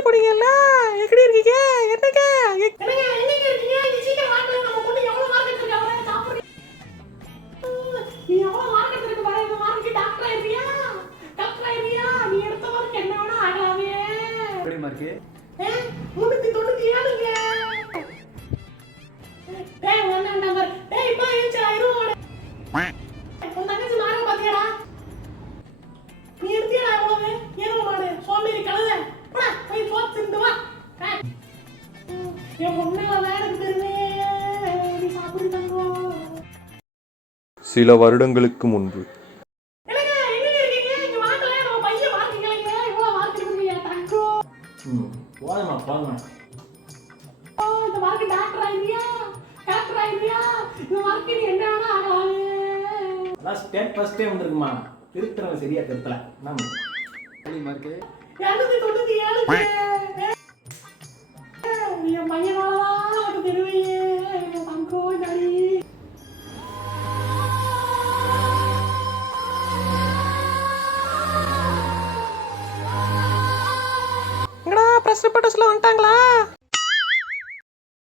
வெளியே போனீங்கல்ல, எப்படி இருக்கீங்க? என்னங்க நீ எவ்வளவு மார்க் எடுத்திருக்க பாரு, இந்த மார்க்கு டாக்டர் ஆயிருவியா? டாக்டர் ஆயிருவியா? நீ எடுத்த மார்க் என்ன வேணா ஆகலாமே. எப்படி மார்க்கு? 397ங்க. டேய் ஒண்ணே நம்பர். டேய் இப்போ ஏஞ்சா இருவோட. உன் தங்கச்சி மார்க் பாத்தியாடா? நீ எடுத்தியாடா எவ்வளவு? ஏறுவ மாடு. சோம்பேறி கழுதை. போடா போய் சோப் தின்னு வா. என் பொண்ணால வேலைக்கு தெரியுமே. நீ சாப்பிடு தங்கம். சில வருடங்களுக்கு முன்பு போதுமா போதுமா. இந்த மார்க்கு டாக்டர் ஆயிரியா? டாக்டர் ஆயிரியா? இந்த மார்க்கு நீ என்ன வேணா ஆகலாமே. அதான் ஸ்டேட் ஃபர்ஸ்ட் டைம் வந்திருக்குமா, திருத்தறவன் சரியா திருத்தல. என்ன எப்படி மார்க்கு? 297ங்க. என் பையனாலதான் எனக்கு தெரிவையே. என் தங்கம் டாடி. எங்கடா பிரஸ் ரிப்போர்ட்டர்ஸ்லாம் வந்துட்டாங்களா?